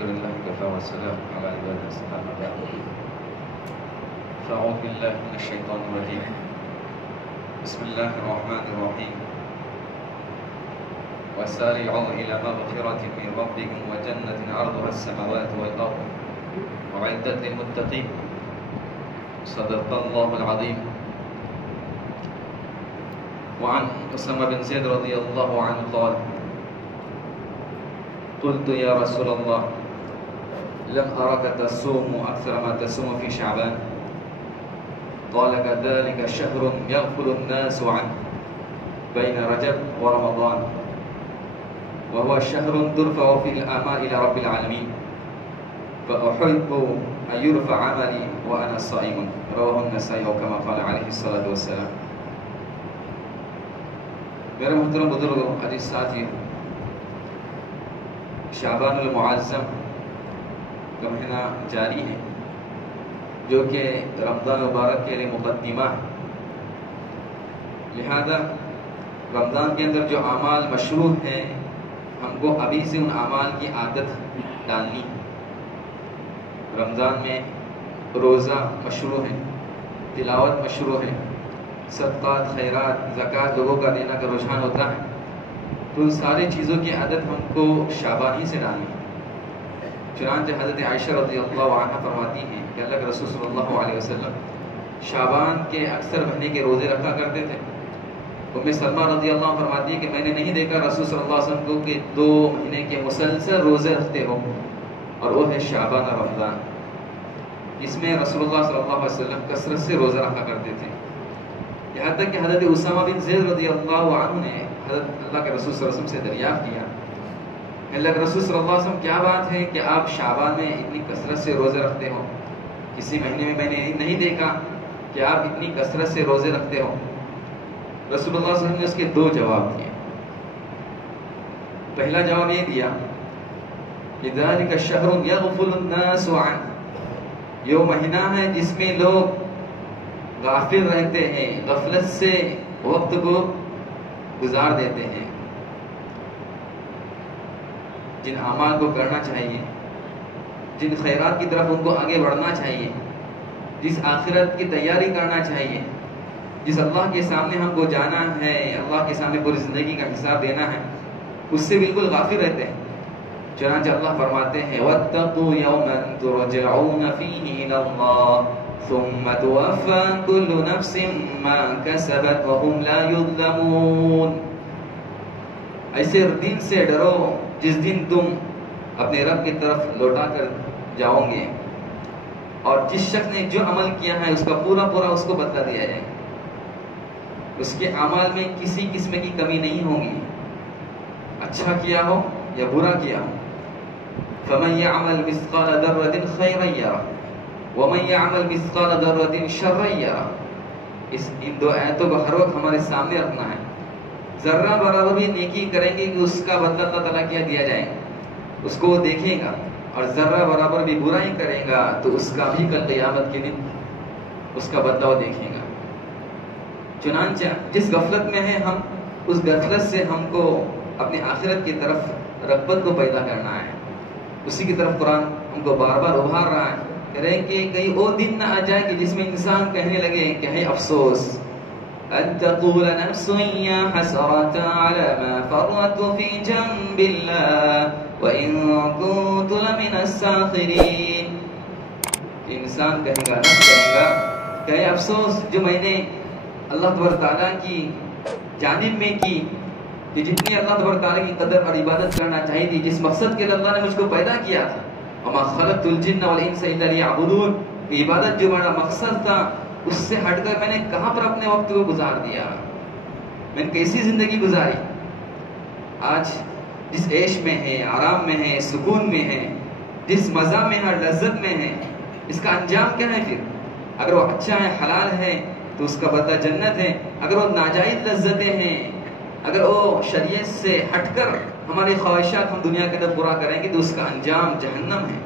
لله كفى والسلام على عباده الصالحين بعد. فأعوذ بالله من الشيطان الرجيم. بسم الله الرحمن الرحيم. وسارعوا إلى مغفرة من ربكم وجنة عرضها السماوات والأرض أعدت للمتقين. صدق الله العظيم. وعن أسامة بن زيد رضي الله عنه قال: قلت يا رسول الله لم أرك تصوم أكثر ما تصوم في شعبان. قال: كذلك شهر يغفل الناس عنه بين رجب ورمضان، وهو شهر ترفع فيه الآمال إلى رب العالمين، فأحب أن يرفع عملي وأنا صائم. رواه النسائی أو كما قال عليه الصلاة والسلام. میرے محترم بزرگوں، عزیز ساتھیوں، شعبان المعظم کا مہینہ جاری ہے جو کہ رمضان مبارک کے لیے مقدمہ ہے. لہذا رمضان کے اندر جو اعمال مشروع ہیں ہم کو ابھی سے ان اعمال کی عادت ڈالنی ہے. رمضان میں روزہ مشروع ہے، تلاوت مشروع ہے، صدقات، خیرات، زکوٰۃ لوگوں کا دینا کا رجحان ہوتا ہے. تو ان ساری چیزوں کی عادت ہم کو شعبان ہی سے ڈالنی ہے. چنانچہ حضرت عائشہ رضی اللہ عنہ فرماتی ہیں کہ اللہ کے رسول صلی اللہ علیہ وسلم شعبان کے اکثر مہینے کے روزے رکھا کرتے تھے. ام سلمہ رضی اللہ عنہ فرماتی ہے کہ میں نے نہیں دیکھا رسول صلی اللہ علیہ وسلم کو کہ 2 مہینے کے مسلسل روزے رکھتے ہو، اور وہ ہے شعبان اور رمضان. اس میں رسول اللہ صلی اللہ علیہ وسلم کثرت سے روزہ رکھا کرتے تھے. یہاں تک کہ حضرت اسامہ بن زید رضی اللہ عنہ نے حضرت اللہ کے رسول صلی اللہ علیہ وسلم سے دریافت کیا، اللہ کے رسول صلی اللہ علیہ وسلم کیا بات ہے کہ آپ شعبان میں اتنی کثرت سے روزے رکھتے ہو؟ کسی مہینے میں میں نے نہیں دیکھا کہ آپ اتنی کثرت سے روزے رکھتے ہو. رسول اللہ صلی اللہ علیہ وسلم نے اس کے 2 جواب دیے. پہلا جواب یہ دیا کہ ذالک شہر یغفل الناس عنہ، یہ مہینہ ہے جس میں لوگ غافل رہتے ہیں، غفلت سے وقت کو گزار دیتے ہیں. جن اعمال کو کرنا چاہیے، جن خیرات کی طرف ان کو آگے بڑھنا چاہیے، جس آخرت کی تیاری کرنا چاہیے، جس اللہ کے سامنے ہم کو جانا ہے، اللہ کے سامنے پوری زندگی کا حساب دینا ہے، اس سے بالکل غافل رہتے ہیں. چنانچہ اللہ فرماتے ہیں وَاتَّقُوا يَوْمًا تُرْجَعُونَ فِيهِ إِلَى اللَّهِ ثُمَّ تُوَفَّى كُلُّ نَفْسٍ مَا كَسَبَتْ وَهُمْ لَا يُظْلَمُونَ. ایسے دن سے ڈرو جس دن تم اپنے رب کی طرف لوٹا کر جاؤ گے، اور جس شخص نے جو عمل کیا ہے اس کا پورا اس کو بدلہ دیا جائے گا. اس کے اعمال میں کسی قسم کی کمی نہیں ہوگی، اچھا کیا ہو یا برا کیا ہو. فَمَن يَعْمَلْ مِثْقَالَ ذَرَّةٍ خَيْرًا يَرَهُ وَمَن يَعْمَلْ مِثْقَالَ ذَرَّةٍ شَرًّا يَرَهُ. ان 2 آیتوں کو ہر وقت ہمارے سامنے رکھنا ہے. ذرہ برابر بھی نیکی کریں گے کہ اس کا بدلہ اللہ تعالیٰ کیا دیا جائے گا، اس کو وہ دیکھے گا. اور ذرہ برابر بھی برائی کرے گا تو اس کا بھی کل قیامت کے دن اس کا بدلہ وہ دیکھے گا. چنانچہ جس غفلت میں ہے ہم، اس غفلت سے ہم کو اپنی آخرت کی طرف رغبت کو پیدا کرنا ہے. اسی کی طرف قرآن ہم کو بار بار ابھار رہا ہے کہ کہیں وہ دن نہ آ جائے کہ جس میں انسان کہنے لگے کہ ہے افسوس ان تقول نفس یا حسرۃ علی ما فرطت فی جنب اللہ وان کنت لمن الساخرین. کہ انسان کہے گا، نفس کہے گا کہ ہے افسوس جو میں نے اللہ تبارک تعالیٰ کی جانب میں کی، کہ جتنی اللہ تبارک تعالیٰ کی قدر اور عبادت کرنا چاہیے تھی، جس مقصد کے لیے اللہ نے مجھ کو پیدا کیا تھا. وما خلقت الجن والانس الا ليعبدون. عبادت جو میرا مقصد تھا اس سے ہٹ کر میں نے کہاں پر اپنے وقت کو گزار دیا، میں نے کیسی زندگی گزاری. آج جس عیش میں ہے، آرام میں ہے، سکون میں ہے، جس مزہ میں ہے، لذت میں ہے، اس کا انجام کیا ہے؟ پھر اگر وہ اچھا ہے، حلال ہے تو اس کا بدلہ جنت ہے. اگر وہ ناجائز لذتیں ہیں، اگر وہ شریعت سے ہٹ کر ہماری خواہشات ہم دنیا کے اندر پورا کریں گے تو اس کا انجام جہنم ہے.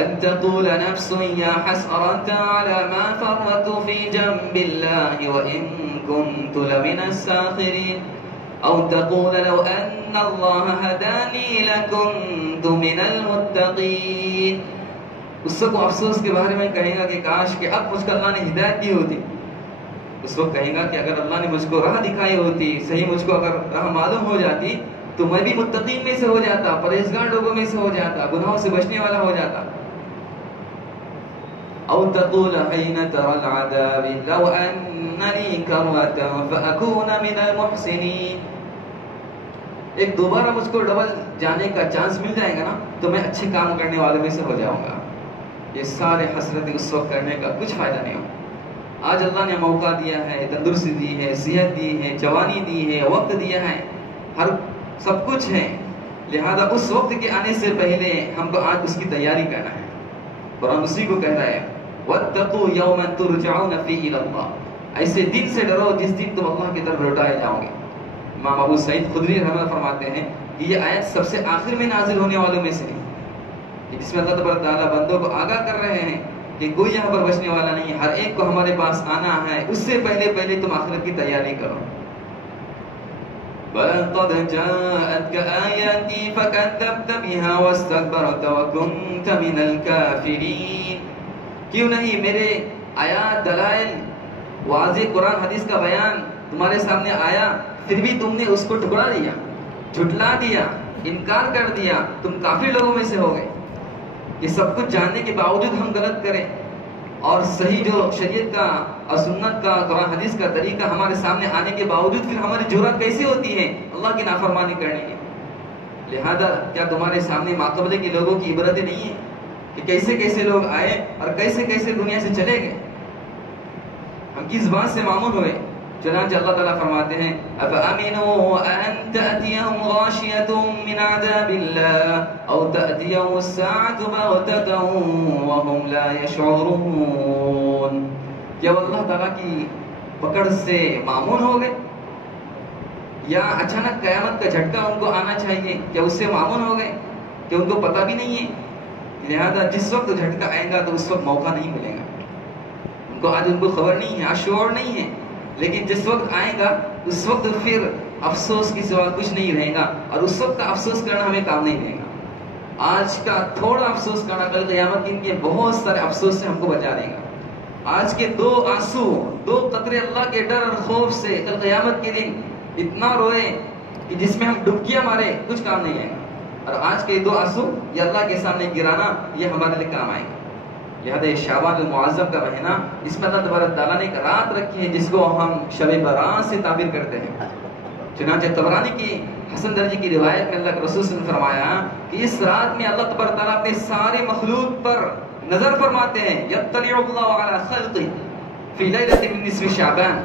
ان تقول نفس یا حسرۃ علی ما فرطت فی جنب اللہ وان کنت لمن الساخرین او تقول لو ان اللہ هدانی لکنت كنت من المتقين. اس کو افسوس کے بارے میں کہے گا کہ کاش کہ اب مجھ کو اللہ نے ہدایت دی ہوتی. اس وقت کہے گا کہ اگر اللہ نے مجھ کو راہ دکھائی ہوتی, صحیح مجھ کو اگر راہ معلوم ہو جاتی, تو میں بھی متقین میں سے ہو جاتا, پرہیزگار لوگوں میں سے ہو جاتا, گناہوں سے بچنے والا ہو جاتا. او تقول حين ترى العذاب لو ان لي كرة فاكون من المحسنين. ایک دوبارہ مجھ کو ڈبل جانے کا چانس مل جائے گا نا تو میں اچھے کام کرنے والوں میں سے ہو جاؤں گا. یہ سارے حسرتیں اس وقت کرنے کا کچھ فائدہ نہیں ہوگا. آج اللہ نے موقع دیا ہے, تندرستی دی ہے, صحت دی ہے, جوانی دی ہے, وقت دیا ہے, ہر سب کچھ ہے. لہذا اس وقت کے آنے سے پہلے ہم کو آج اس کی تیاری کرنا ہے. قرآن اسی کو کہہ رہا ہے وَاتَّقُوا يَوْمًا تُرْجَعُونَ فِيهِ إِلَى اللَّهِ. ایسے دن سے ڈرو جس دن تم اللہ کی طرف لوٹائے جاؤ گے. امام ابو سعید خدری رحمۃ اللہ فرماتے ہیں کہ یہ آیت سب سے آخر میں نازل ہونے والوں میں سے ہے, جس میں اللہ تبارک تعالیٰ بندوں کو آگاہ کر رہے ہیں کہ کوئی یہاں پر بچنے والا نہیں, ہر ایک کو ہمارے پاس آنا ہے. اس سے پہلے تم آخرت کی تیاری کرو. بَلْ قَدْ جَاءَتْكَ آيَاتِي فَكَذَّبْتَ بِهَا وَاسْتَكْبَرْتَ وَكُنْتَ مِنَ الْكَافِرِينَ. کیوں نہیں میرے آیات, دلائل, واضح قرآن حدیث کا بیان تمہارے سامنے آیا, پھر بھی تم نے اس کو ٹھکرا دیا, جھٹلا دیا, انکار کر دیا, تم کافر لوگوں میں سے ہو گئے. یہ سب کچھ جاننے کے باوجود ہم غلط کریں اور صحیح جو شریعت کا اور سنت کا, قرآن حدیث کا طریقہ ہمارے سامنے آنے کے باوجود پھر ہماری جرأت کیسی ہوتی ہے اللہ کی نافرمانی کرنے کی. لہذا کیا تمہارے سامنے ماقبلے کے لوگوں کی عبرتیں نہیں ہیں کہ کیسے کیسے لوگ آئے اور کیسے کیسے دنیا سے چلے گئے, ہم کس بات سے معمول ہوئے. چنانچہ اللہ تعالیٰ فرماتے ہیں أَفَأَمِنُوا أَن تَأْتِيَهُمْ غَاشِيَةٌ مِّنْ عَذَابِ اللَّهِ أَوْ تَأْتِيَهُمُ السَّاعَةُ بَغْتَةً وَهُمْ لَا يَشْعُرُونَ. کیا وہ اللہ تعالیٰ کی پکڑ سے معمول ہو گئے یا اچانک قیامت کا جھٹکا ان کو آنا چاہیے, کیا اس سے معمول ہو گئے کہ ان کو پتہ بھی نہیں ہے. لہذا جس وقت جھٹکا آئے گا تو اس وقت موقع نہیں ملے گا ان کو. آج ان کو خبر نہیں ہے, آج شعور نہیں ہے, لیکن جس وقت آئے گا اس وقت پھر افسوس کی سوا کچھ نہیں رہے گا, اور اس وقت کا افسوس کرنا ہمیں کام نہیں دے گا. آج کا تھوڑا افسوس کرنا کل قیامت دن کے بہت سارے افسوس سے ہم کو بچا دے گا. آج کے 2 آنسو, 2 قطرے اللہ کے ڈر اور خوف سے کل قیامت کے دن اتنا روئے کہ جس میں ہم ڈبکیاں مارے کچھ کام نہیں آئے گا. اور آج کے 2 آنسو یہ اللہ کے سامنے گرانا یہ ہمارے لیے کام آئے گا. لہذا یہ شعبان المعظم کا مہینہ, اس میں اللہ تبارک تعالیٰ نے ایک رات رکھی ہے جس کو ہم شب برات سے تعبیر کرتے ہیں. چنانچہ طبرانی کی حسن درجے کی روایت میں اللہ کے رسول صلی اللہ علیہ وسلم نے فرمایا کہ اس رات میں اللہ تبارک تعالیٰ اپنے سارے مخلوق پر نظر فرماتے ہیں. یطلع اللہ علی خلقہ فی لیلۃ من نصف شعبان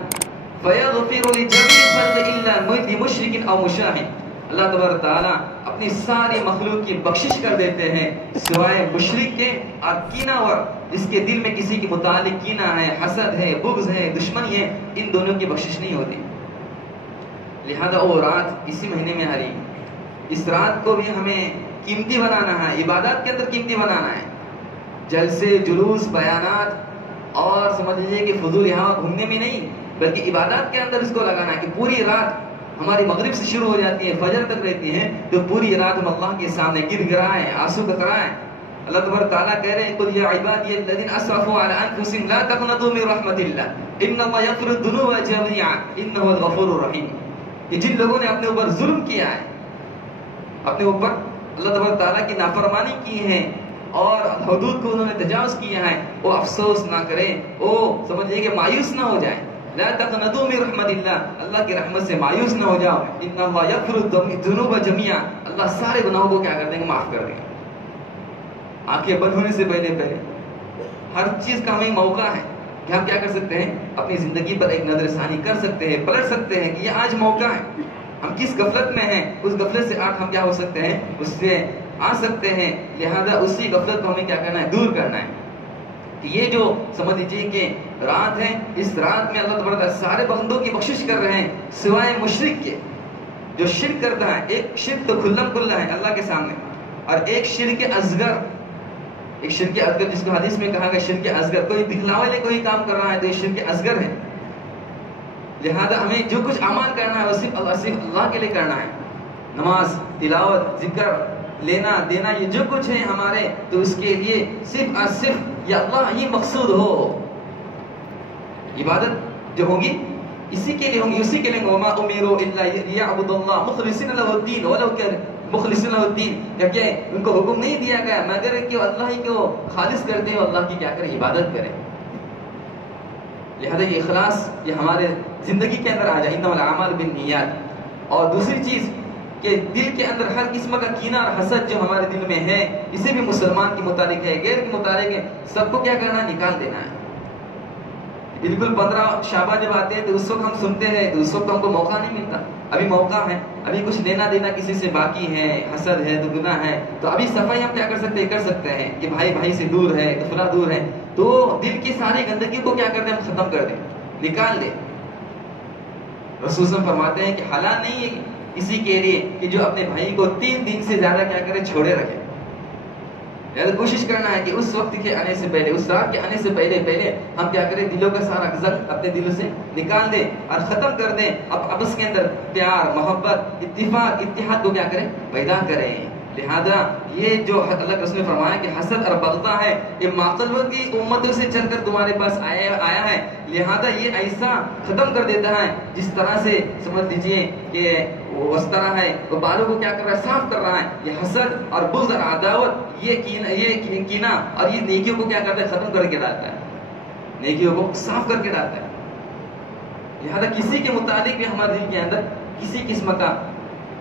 فیغفر لجمیع خلقہ الا لمشرک او مشاہد. اللہ تبارک تعالیٰ اپنی ساری مخلوق کی بخشش کر دیتے ہیں سوائے مشرک کے اور کینہ ور, جس کے دل میں کسی کے متعلق کینہ ہے, حسد ہے, بغض ہے, دشمنی ہے, ان دونوں کی بخشش نہیں ہوتی. لہذا وہ رات اسی مہینے میں آ رہی. اس رات کو بھی ہمیں قیمتی بنانا ہے, عبادات کے اندر قیمتی بنانا ہے. جلسے, جلوس, بیانات اور سمجھ لیجیے کہ فضول یہاں گھومنے میں نہیں, بلکہ عبادات کے اندر اس کو لگانا ہے کہ پوری رات ہماری مغرب سے شروع ہو جاتی ہے, فجر تک رہتی ہے, تو پوری رات ہم اللہ کے سامنے گر گرائیں, آنسو قطرائیں. اللہ تبارک تعالیٰ کہہ رہے ہیں قل یا عبادی الذین اسرفوا علی انفسہم لا تقنطوا من رحمت اللہ ان اللہ یغفر الذنوب جميعا انہ هو الغفور الرحیم. کہ جن لوگوں نے اپنے اوپر ظلم کیا ہے, اپنے اوپر اللہ تبارک تعالیٰ کی نافرمانی کی ہے اور حدود کو انہوں نے تجاوز کیا ہے, وہ افسوس نہ کریں, وہ سمجھیے کہ مایوس نہ ہو جائیں. لا تقنطوا من رحمت اللہ, اللہ کی رحمت سے مایوس نہ ہو جاؤ. ان اللہ یغفر الذنوب جميعا, اللہ سارے گناہوں کو کیا کر دیں گے, معاف کر دیں گے. آنکھیں بند ہونے سے پہلے ہر چیز کا ہمیں موقع ہے کہ ہم کیا کر سکتے ہیں, اپنی زندگی پر ایک نظر ثانی کر سکتے ہیں, پلٹ سکتے ہیں کہ یہ آج موقع ہے. ہم کس غفلت میں ہیں, اس غفلت سے آج ہم کیا ہو سکتے ہیں, اس سے آ سکتے ہیں. لہذا اسی غفلت کو ہمیں کیا کرنا ہے, دور کرنا ہے. کہ یہ جو سمجھ لیجیے کہ رات ہے, اس رات میں اللہ تبارک سارے بندوں کی بخشش کر رہے ہیں سوائے مشرک کے. جو شرک کرتا ہے, ایک شرک تو کھلم کھلا ہے اللہ کے سامنے, اور ایک شرک اصغر, ایک شرک اصغر جس کو حدیث میں کہا گیا شرک اصغر, کوئی دکھلاوے لے کوئی کام کر رہا ہے تو یہ شرک اصغر ہے. لہذا ہمیں جو کچھ اعمال کرنا ہے وہ صرف اللہ کے لیے کرنا ہے. نماز, تلاوت, ذکر, لینا دینا یہ جو کچھ ہے ہمارے، تو اس کے لیے صرف اور صرف یا اللہ ہی مقصود ہو. عبادت جو ہوگی اسی کے لیے ہوگی، اسی کے لیے. وما امروا الا ليعبدوا الله مخلصين له الدين ولو كان مخلصين له الدين، کہ ان کو حکم نہیں دیا گیا مگر کہ اللہ ہی کو خالص کرتے ہیں، اللہ کی کیا کریں، عبادت کریں. لہذا یہ اخلاص یہ ہمارے زندگی کے اندر آ جائے. انما الاعمال بالنیات. اور دوسری چیز کہ دل کے اندر ہر قسم کا کینہ اور حسد جو ہمارے دل میں ہے، اسے بھی مسلمان کے متعلق ہے، غیر کے متعلق ہے، سب کو کیا کرنا ہے، نکال دینا ہے. بالکل 15 شعبان جب آتے ہیں تو اس وقت ہم سنتے ہیں تو اس وقت ہم کو موقع نہیں ملتا. ابھی موقع ہے، ابھی کچھ لینا دینا کسی سے باقی ہے، حسد ہے تو گناہ ہے، تو ابھی صفائی ہم کیا کر سکتے ہیں کہ بھائی بھائی سے دور ہے، فلاں دور ہے، تو دل کی ساری گندگی کو کیا کر دیں، ہم ختم کر دیں، نکال دیں. رسول صلی اللہ علیہ وسلم فرماتے ہیں کہ حلال نہیں ہے کسی کے لیے کہ جو اپنے بھائی کو 3 دن سے زیادہ کیا کرے، چھوڑے رکھے. لہذا کوشش کرنا ہے کہ اس وقت کے آنے سے پہلے، اس رات کے آنے سے پہلے ہم کیا کریں، دلوں کا سارا زنگ اپنے دلوں سے نکال دیں اور ختم کر دیں. اب آپس کے اندر پیار، محبت، اتفاق، اتحاد کو کیا کریں، پیدا کریں. لہذا یہ جو اللہ کے رسول نے فرمایا کہ حسد اور بغض ہے، یہ ماقلوں کی امتوں سے چل کر تمہارے پاس آیا ہے. لہذا یہ ایسا ختم کر دیتا ہے جس طرح سے سمجھ لیجئے کہ وہ اس طرح ہے وہ بالوں کو کیا کر رہا ہے، صاف کر رہا ہے. یہ حسد اور بغض اور عداوت، یہ کینہ اور یہ نیکیوں کو کیا کرتا ہے، ختم کر کے ڈالتا ہے، نیکیوں کو صاف کر کے ڈالتا ہے. لہذا کسی کے متعلق بھی ہمارے دل کے اندر کسی قسم کا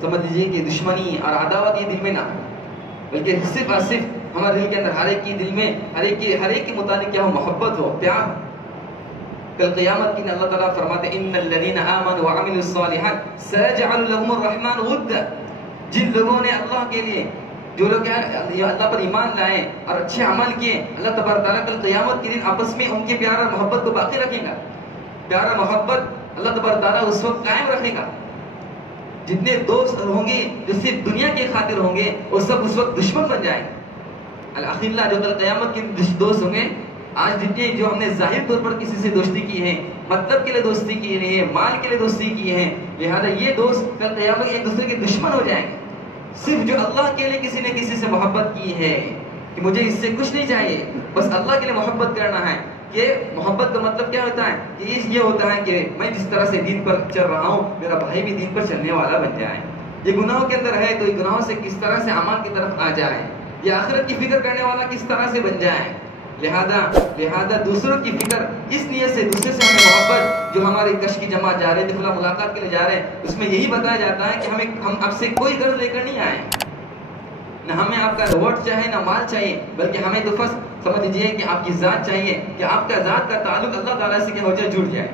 سمجھ لیجیے کہ دشمنی اور عداوت یہ دل میں نہ ہو، بلکہ صرف اور صرف ہمارے دل کے اندر ہر ایک کے دل میں ہر ایک کے متعلق کیا ہو، محبت ہو، پیار. کل قیامت کی اللہ تعالیٰ فرماتے ہیں ان الذین آمنوا وعملوا الصالحات سيجعل لهم الرحمن ودا. جن لوگوں نے اللہ کے لیے، جو لوگ اللہ پر ایمان لائے اور اچھے عمل کیے، اللہ تبارک تعالیٰ کل قیامت کے دن آپس میں ان کے پیار اور محبت کو باقی رکھے گا. پیار اور محبت اللہ تبارک تعالیٰ اس وقت قائم رکھے گا. جتنے دوست ہوں گے جو صرف دنیا کے خاطر ہوں گے، وہ سب اس وقت دشمن بن جائیں گے. الاخلاء جو کل قیامت کے دوست ہوں گے، آج جتنے جو ہم نے ظاہر طور پر کسی سے دوستی کی ہے، مطلب کے لیے دوستی کی ہے، مال کے لیے دوستی کی ہے، لہذا یہ دوست کل قیامت ایک دوسرے کے دشمن ہو جائیں گے. صرف جو اللہ کے لیے کسی نے کسی سے محبت کی ہے کہ مجھے اس سے کچھ نہیں چاہیے، بس اللہ کے لیے محبت کرنا ہے. کہ محبت کا مطلب کیا ہوتا ہے، کہ یہ ہوتا ہے کہ میں جس طرح سے دین پر چل رہا ہوں میرا بھائی بھی دین پر چلنے والا بن جائے. یہ گناہوں کے اندر ہے تو یہ گناہوں سے کس طرح سے اعمال کی طرف آ جائے، یہ آخرت کی فکر کرنے والا کس طرح سے بن جائے. لہذا دوسروں کی فکر اس نیت سے، دوسرے سے ہمیں محبت، جو ہماری کش کی جماعت جا رہے ہیں، فلاں ملاقات کے لیے جا رہے ہیں، اس میں یہی بتایا جاتا ہے کہ ہم آپ سے کوئی غرض لے کر نہیں آئے، نہ ہمیں آپ کا ووٹ چاہیے نہ مال چاہیے، بلکہ ہمیں تو بس سمجھ لیجیے کہ آپ کی ذات چاہیے، کہ آپ کا ذات کا تعلق اللہ تعالیٰ سے کیا ہو جائے، جڑ جائے،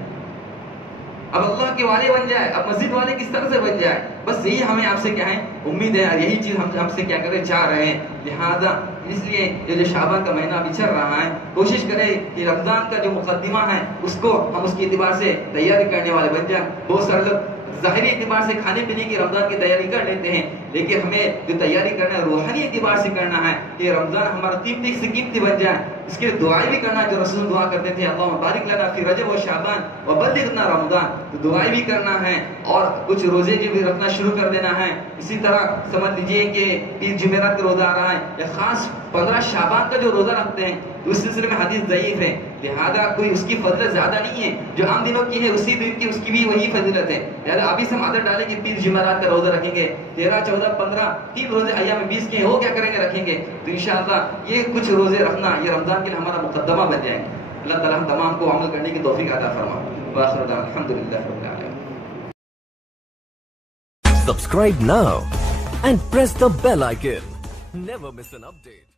اب اللہ کے والے بن جائے، اب مسجد والے کس طرح سے بن جائے. بس یہی ہمیں آپ سے کیا ہے امید ہے، اور یہی چیز ہم سے کیا کریں، چاہ رہے ہیں. لہذا اس لیے یہ جو شعبان کا مہینہ ابھی چل رہا ہے، کوشش کریں کہ رمضان کا جو مقدمہ ہے اس کو ہم اس کے اعتبار سے تیاری کرنے والے بن جائیں. بہت سارے لوگ ظاہری اعتبار سے کھانے پینے کی رمضان کی تیاری کر لیتے ہیں، لیکن ہمیں جو تیاری کرنا ہے روحانی اعتبار سے کرنا ہے کہ رمضان ہمارا قیمتی سے قیمتی بن جائے. اس کے لیے دعائیں بھی کرنا، جو رسول دعا کرتے تھے، اللہم بارک لنا فی رجب و شعبان وبلغنا رمضان، تو دعائیں بھی کرنا ہے اور کچھ روزے جو بھی رکھنا شروع کر دینا ہے. اسی طرح سمجھ لیجیے کہ پیر جمعرات کا روزہ آ رہا ہے، یا خاص 15 شعبان کا جو روزہ رکھتے ہیں تو اس سلسلے میں حدیث ضعیف ہے، لہذا کوئی اس کی فضیلت زیادہ نہیں ہے، جو عام دنوں کی ہے اسی دن کی اس کی بھی وہی فضیلت ہے. لہذا ابھی سے ہم عادت ڈالیں کہ پیر جمعرات کا روزہ رکھیں گے، 13 14 15 3 روزے ایام 20 کے وہ کیا کریں گے، رکھیں گے. تو انشاءاللہ یہ کچھ روزے رکھنا یہ رمضان کے لیے ہمارا مقدمہ بن جائیں گے. اللہ تعالیٰ ہم تمام کو عمل کرنے کی توفیق عطا فرمائے. وآخر دعوانا الحمدللہ رب العالمین. Subscribe now and press the bell icon. Never miss an update.